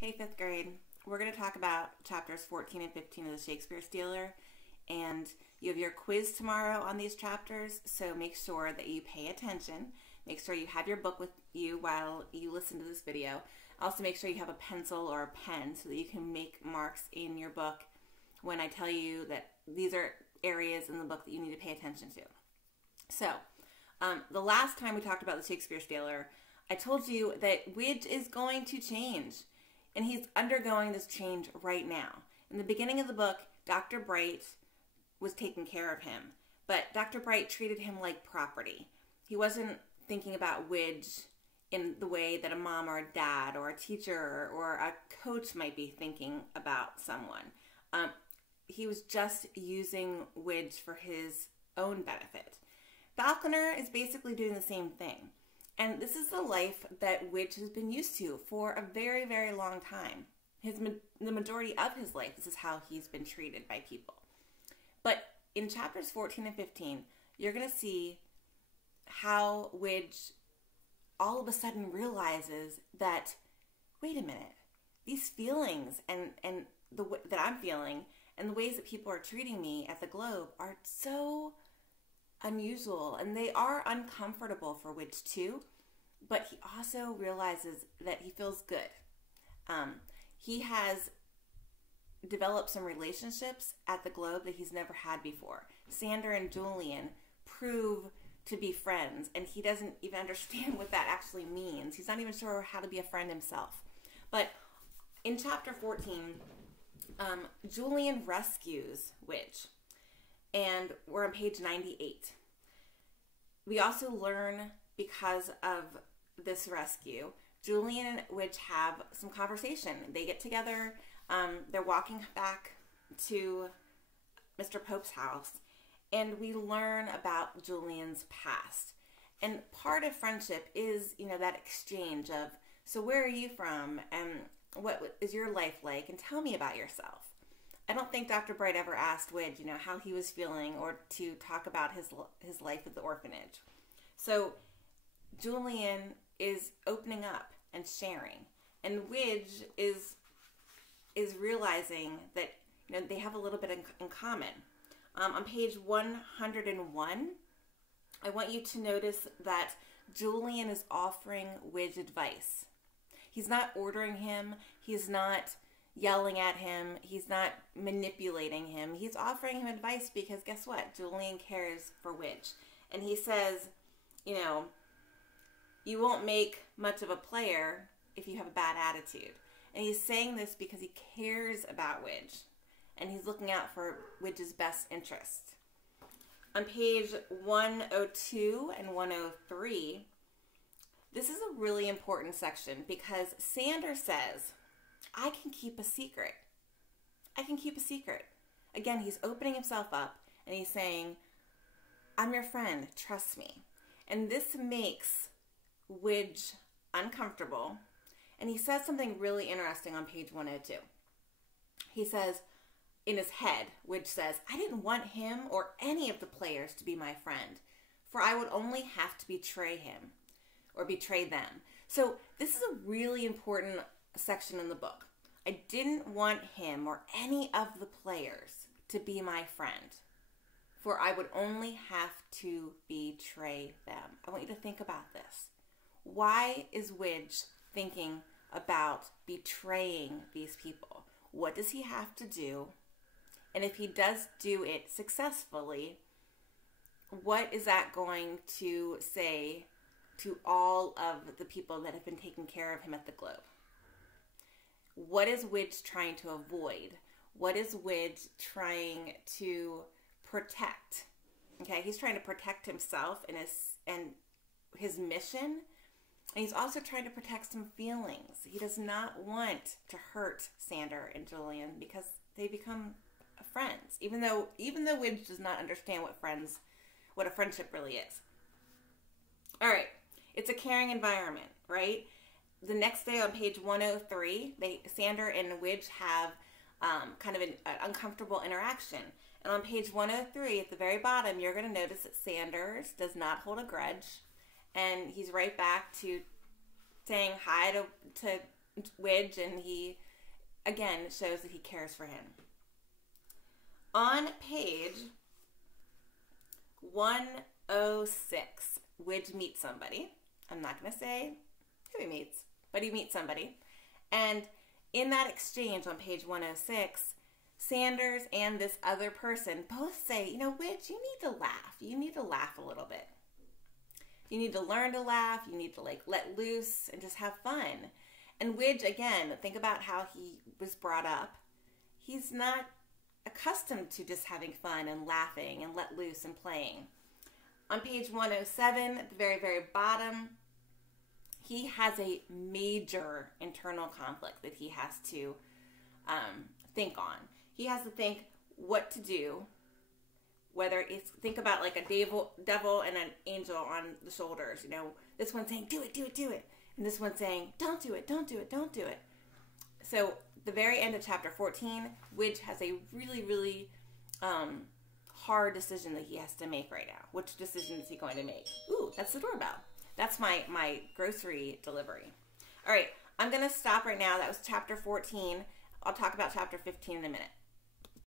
Hey, fifth grade. We're going to talk about chapters 14 and 15 of the Shakespeare Stealer, and you have your quiz tomorrow on these chapters, so make sure that you pay attention. Make sure you have your book with you while you listen to this video. Also, make sure you have a pencil or a pen so that you can make marks in your book when I tell you that these are areas in the book that you need to pay attention to. So, the last time we talked about the Shakespeare Stealer, I told you that Widge is going to change. And he's undergoing this change right now. In the beginning of the book, Dr. Bright was taking care of him. But Dr. Bright treated him like property. He wasn't thinking about Widge in the way that a mom or a dad or a teacher or a coach might be thinking about someone. He was just using Widge for his own benefit. Falconer is basically doing the same thing. And this is the life that Widge has been used to for a very, very long time. The majority of his life, this is how he's been treated by people. But in chapters 14 and 15, you're going to see how Widge all of a sudden realizes that, wait a minute, these feelings and that I'm feeling and the ways that people are treating me at the Globe are so unusual, and they are uncomfortable for Widge too, but he also realizes that he feels good. He has developed some relationships at the Globe that he's never had before. Sander and Julian prove to be friends, and he doesn't even understand what that actually means. He's not even sure how to be a friend himself. But in chapter 14, Julian rescues Widge. And we're on page 98. We also learn, because of this rescue, Julian and Widge have some conversation. They get together. They're walking back to Mr. Pope's house, and we learn about Julian's past. And part of friendship is, that exchange of, so where are you from, and what is your life like, and tell me about yourself. I don't think Dr. Bright ever asked Widge, how he was feeling or to talk about his life at the orphanage. So Julian is opening up and sharing, and Widge is realizing that they have a little bit in common. On page 101, I want you to notice that Julian is offering Widge advice. He's not ordering him. He's not yelling at him. He's not manipulating him. He's offering him advice because guess what? Julian cares for Widge. And he says, you won't make much of a player if you have a bad attitude. And he's saying this because he cares about Widge. And he's looking out for Widge's best interest. On page 102 and 103, this is a really important section because Sander says, I can keep a secret. I can keep a secret. Again, he's opening himself up and he's saying, I'm your friend, trust me. And this makes Widge uncomfortable. And he says something really interesting on page 102. He says, in his head, Widge says, I didn't want him or any of the players to be my friend, for I would only have to betray him or betray them. So this is a really important section in the book. I didn't want him or any of the players to be my friend, for I would only have to betray them. I want you to think about this. Why is Widge thinking about betraying these people? What does he have to do? And if he does do it successfully, what is that going to say to all of the people that have been taking care of him at the Globe? What is Widge trying to avoid? What is Widge trying to protect? Okay, he's trying to protect himself and his mission, and he's also trying to protect some feelings. He does not want to hurt Sander and Julian because they become friends, even though Widge does not understand what a friendship really is. All right, it's a caring environment, right? The next day on page 103, Sander and Widge have kind of an uncomfortable interaction. And on page 103, at the very bottom, you're going to notice that Sanders does not hold a grudge. And he's right back to saying hi to Widge, and he, again, shows that he cares for him. On page 106, Widge meets somebody. I'm not going to say who he meets, but he meets somebody. And in that exchange on page 106, Sanders and this other person both say, you know, Widge, you need to laugh. You need to laugh a little bit. You need to learn to laugh. You need to like let loose and just have fun. And Widge, again, think about how he was brought up. He's not accustomed to just having fun and laughing and let loose and playing. On page 107, at the very, very bottom, he has a major internal conflict that he has to think on. He has to think what to do, whether it's, think about like a devil and an angel on the shoulders, you know, this one saying, do it, do it, do it. And this one's saying, don't do it, don't do it, don't do it. So the very end of chapter 14, Widge has a really, really hard decision that he has to make right now. Which decision is he going to make? Ooh, that's the doorbell. That's my grocery delivery. All right, I'm going to stop right now. That was chapter 14. I'll talk about chapter 15 in a minute.